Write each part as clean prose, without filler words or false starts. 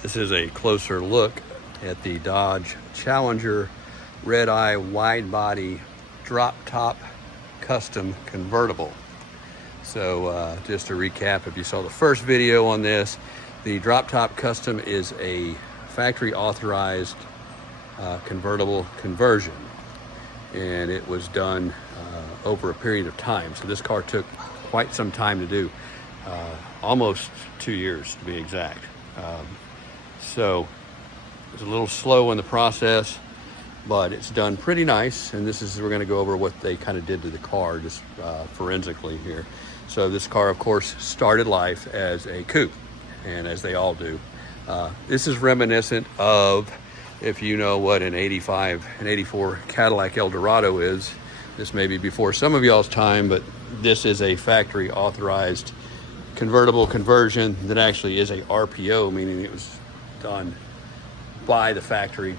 This is a closer look at the Dodge Challenger Redeye wide body drop top custom convertible. So just to recap, if you saw the first video on this, the drop top custom is a factory authorized convertible conversion, and it was done over a period of time. So this car took quite some time to do, almost 2 years to be exact. So it was a little slow in the process, but it's done pretty nice. And we're going to go over what they kind of did to the car just forensically here. So this car, of course, started life as a coupe, and as they all do. This is reminiscent of, if you know what an 84 Cadillac Eldorado is. This may be before some of y'all's time, but this is a factory authorized convertible conversion that actually is a RPO, meaning it was done by the factory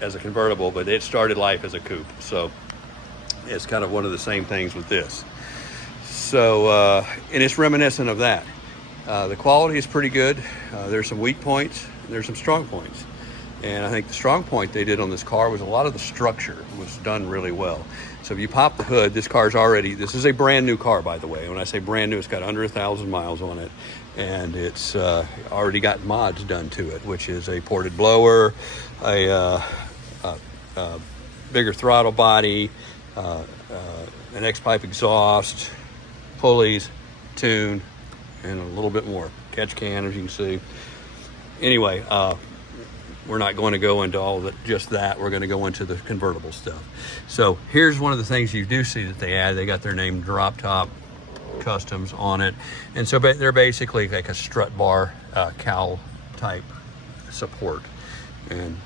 as a convertible, but it started life as a coupe. So it's kind of one of the same things with this. So, and it's reminiscent of that. The quality is pretty good. There's some weak points, there's some strong points. And I think the strong point they did on this car was a lot of the structure was done really well. So if you pop the hood, this is a brand new car, by the way. When I say brand new, it's got under 1,000 miles on it. And it's already got mods done to it, which is a ported blower, a bigger throttle body, an X-pipe exhaust, pulleys, tune, and a little bit more. Catch can, as you can see. Anyway, we're not going to go into all of it, just that. We're going to go into the convertible stuff. So here's one of the things you do see that they add. They got their name Droptop Customs on it. And so they're basically like a strut bar, cowl type support. And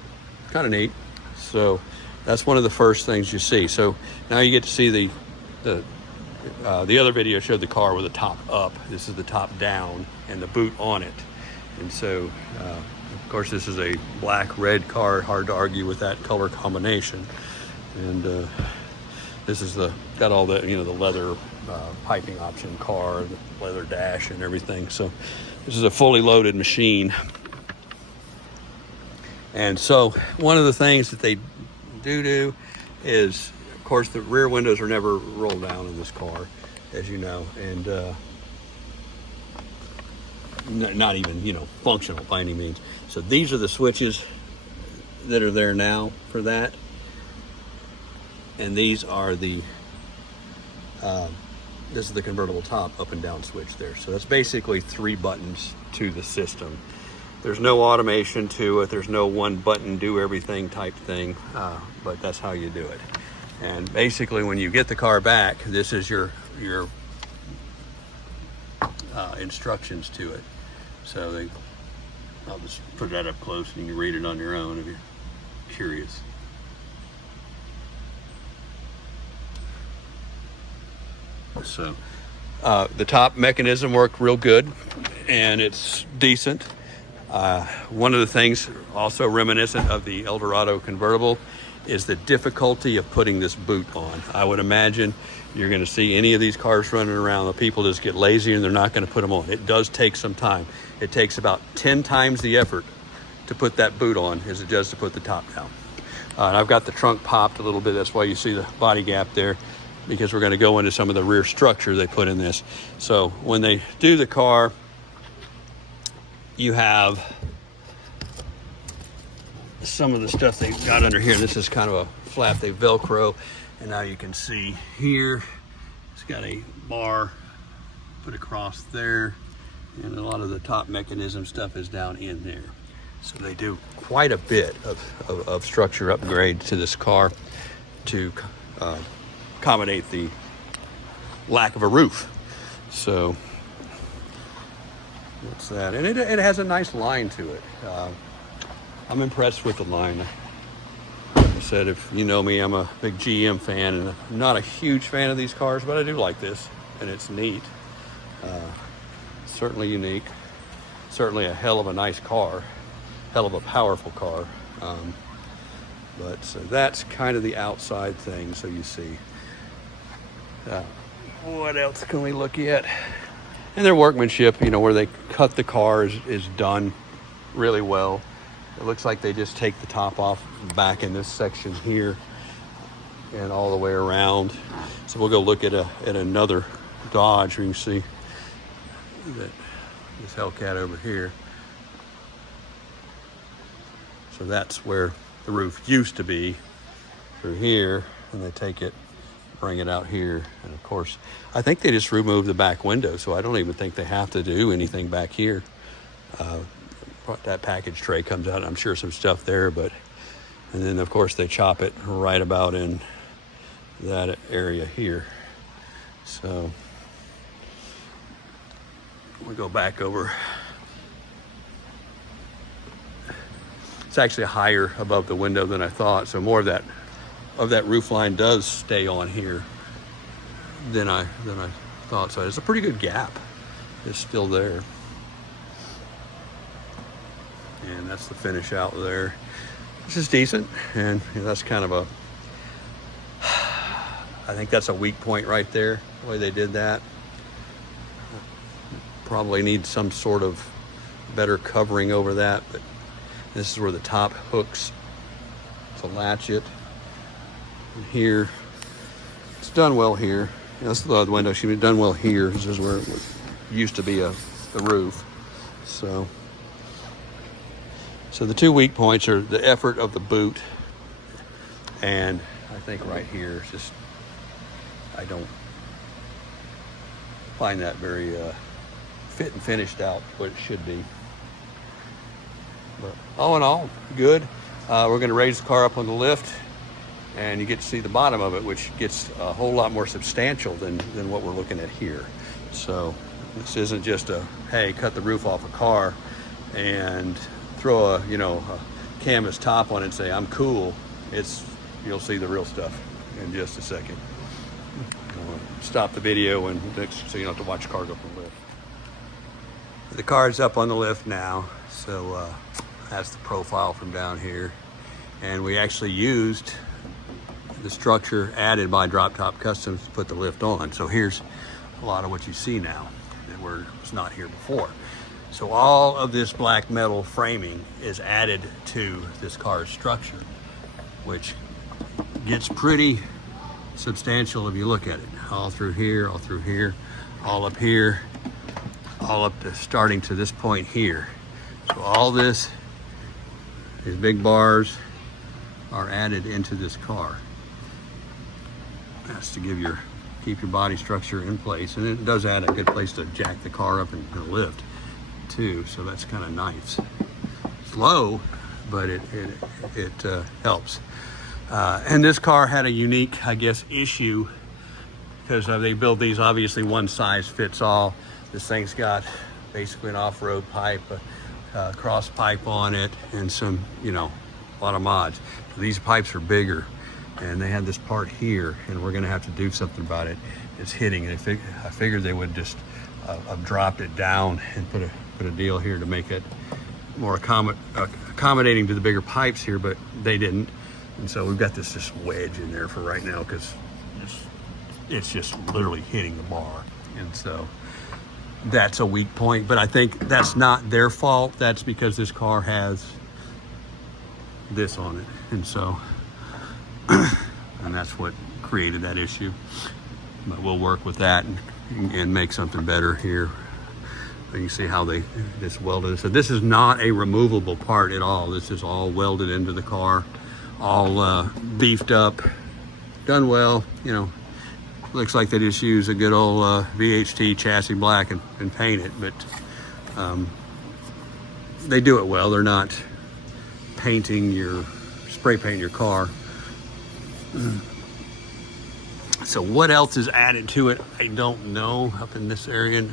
kind of neat. So that's one of the first things you see. So now you get to see the other video showed the car with the top up. This is the top down and the boot on it. And so, of course, this is a black-red car. Hard to argue with that color combination. And this is got all the the leather piping option car, the leather dash, and everything. So this is a fully loaded machine. And so one of the things that they do is, of course, the rear windows are never rolled down in this car, as you know, and not even functional by any means. So these are the switches that are there now for that, and these are this is the convertible top up and down switch there. So that's basically 3 buttons to the system. There's no automation to it. There's no one button do everything type thing, but that's how you do it. And basically, when you get the car back, this is your instructions to it. So I'll just put that up close and you can read it on your own if you're curious. So the top mechanism worked real good, and it's decent. One of the things also reminiscent of the Eldorado convertible is the difficulty of putting this boot on. I would imagine you're going to see any of these cars running around, the people just get lazy and they're not going to put them on. It does take some time. It takes about 10 times the effort to put that boot on as it does to put the top down. And I've got the trunk popped a little bit. That's why you see the body gap there, because we're going to go into some of the rear structure they put in this. So when they do the car, you have some of the stuff they've got under here. This is kind of a flap they Velcro, and now you can see here it's got a bar put across there, and a lot of the top mechanism stuff is down in there. So they do quite a bit of structure upgrade to this car to accommodate the lack of a roof. So what's that? And it has a nice line to it. I'm impressed with the line. Like I said, if you know me, I'm a big GM fan, and I'm not a huge fan of these cars, but I do like this, and it's neat. Certainly unique. Certainly a hell of a nice car. Hell of a powerful car. But so that's kind of the outside thing, so you see. What else can we look at? And their workmanship, where they cut the car is done really well. It looks like they just take the top off back in this section here and all the way around. So we'll go look at another Dodge. You can see that this Hellcat over here. So that's where the roof used to be, through here, and they take it, bring it out here. And of course, I think they just removed the back window, so I don't even think they have to do anything back here. That package tray comes out, I'm sure some stuff there, but, and then of course they chop it right about in that area here. So we go back over. It's actually higher above the window than I thought, so more of that roof line does stay on here than I thought. So it's a pretty good gap. It's still there. And that's the finish out there. This is decent, and that's kind of a, I think that's a weak point right there, the way they did that. Probably need some sort of better covering over that, but this is where the top hooks to latch it. And here, it's done well here. That's the window. She was done well here. This is where it used to be the roof. So the two weak points are the effort of the boot, and I think right here is just, I don't find that very fit and finished out what it should be. But all in all, good. We're going to raise the car up on the lift, and you get to see the bottom of it, which gets a whole lot more substantial than what we're looking at here. So this isn't just a, hey, cut the roof off a car and throw a canvas top on it and say, I'm cool. You'll see the real stuff in just a second. Stop the video and so you don't have to watch the car go up the lift. The car's up on the lift now, so that's the profile from down here. And we actually used the structure added by Droptop Customs to put the lift on. So here's a lot of what you see now that was not here before. So all of this black metal framing is added to this car's structure, which gets pretty substantial if you look at it. All through here, all through here, all up here, all up to starting to this point here. So all this, these big bars are added into this car. That's to keep your body structure in place. And it does add a good place to jack the car up and lift too. So that's kind of nice. It's low, but it helps. And this car had a unique, I guess, issue because they build these obviously one size fits all. This thing's got basically an off-road pipe, cross pipe on it, and some, a lot of mods. So these pipes are bigger, and they had this part here, and we're gonna have to do something about it. It's hitting, and I figured they would just have dropped it down and put a deal here to make it more accommodating to the bigger pipes here, but they didn't. And so we've got this wedge in there for right now because it's just literally hitting the bar. And so that's a weak point, but I think that's not their fault. That's because this car has this on it. And so, and that's what created that issue. But we'll work with that and make something better here. You can see how they just welded it. So this is not a removable part at all. This is all welded into the car, all beefed up, done well. Looks like they just use a good old VHT chassis black and paint it, but they do it well. They're not spray painting your car. So what else is added to it? I don't know. Up in this area,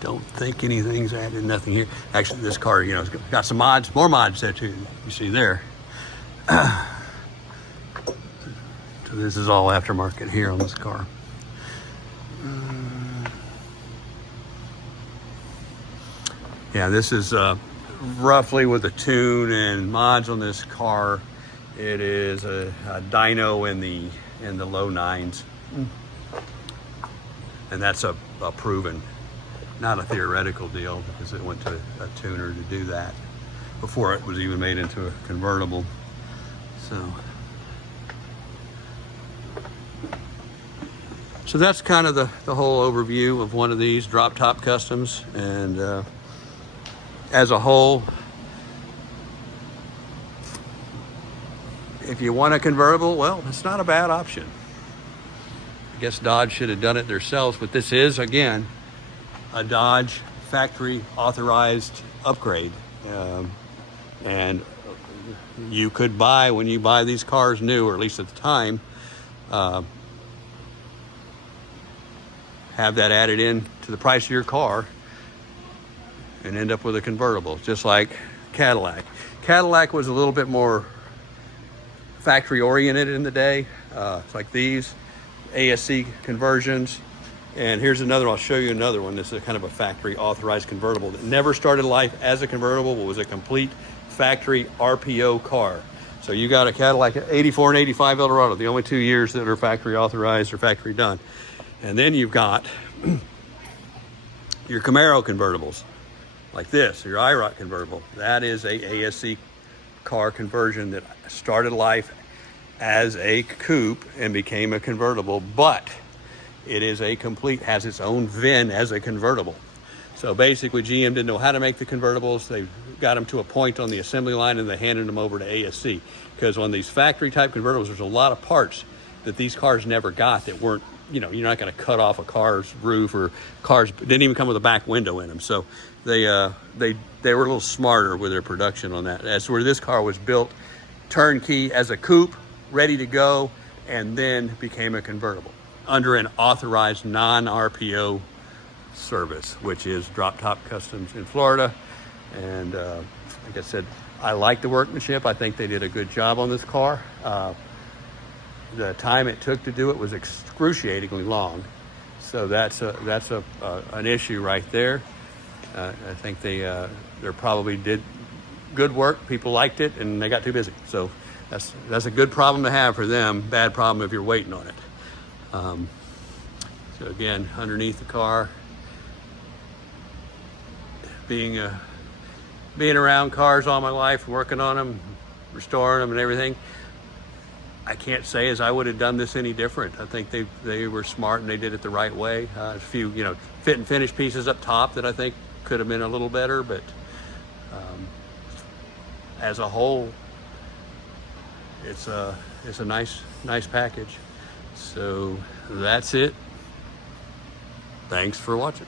don't think anything's added. Nothing here. Actually, this car, it's got some mods, more mods that you see there. So this is all aftermarket here on this car. Yeah, this is roughly with a tune and mods on this car. It is a dyno in the low 9s, and that's a proven, not a theoretical deal, because it went to a tuner to do that. before it was even made into a convertible. So that's kind of the whole overview of one of these Droptop Customs. And as a whole, if you want a convertible, well, it's not a bad option. I guess Dodge should have done it themselves, but this is, again, a Dodge factory authorized upgrade. And you could buy, when you buy these cars new, or at least at the time, have that added in to the price of your car and end up with a convertible, just like Cadillac. Cadillac was a little bit more factory oriented in the day. It's like these ASC conversions. And here's another, I'll show you another one. This is kind of a factory authorized convertible that never started life as a convertible, but was a complete factory RPO car. So you got a Cadillac 84 and 85 Eldorado, the only 2 years that are factory authorized or factory done. And then you've got your Camaro convertibles, like this, your IROC convertible. That is a ASC car conversion that started life as a coupe and became a convertible, but it is a complete, has its own VIN as a convertible. So basically GM didn't know how to make the convertibles. They got them to a point on the assembly line and they handed them over to ASC. Because on these factory type convertibles, there's a lot of parts that these cars never got that weren't, you know, you're not going to cut off a car's roof, or cars didn't even come with a back window in them. So they were a little smarter with their production on that. That's where this car was built turnkey as a coupe, ready to go, and then became a convertible under an authorized non-RPO service, which is Droptop Customs in Florida. And like I said, I like the workmanship. I think they did a good job on this car. The time it took to do it was excruciatingly long, so that's an issue right there. I think they probably did good work. People liked it, and they got too busy. So that's a good problem to have for them. Bad problem if you're waiting on it. So again, underneath the car, being around cars all my life, working on them, restoring them, and everything, I can't say as I would have done this any different. I think they were smart and they did it the right way. A few, fit and finish pieces up top that I think could have been a little better, but as a whole, it's a nice package. So that's it. Thanks for watching.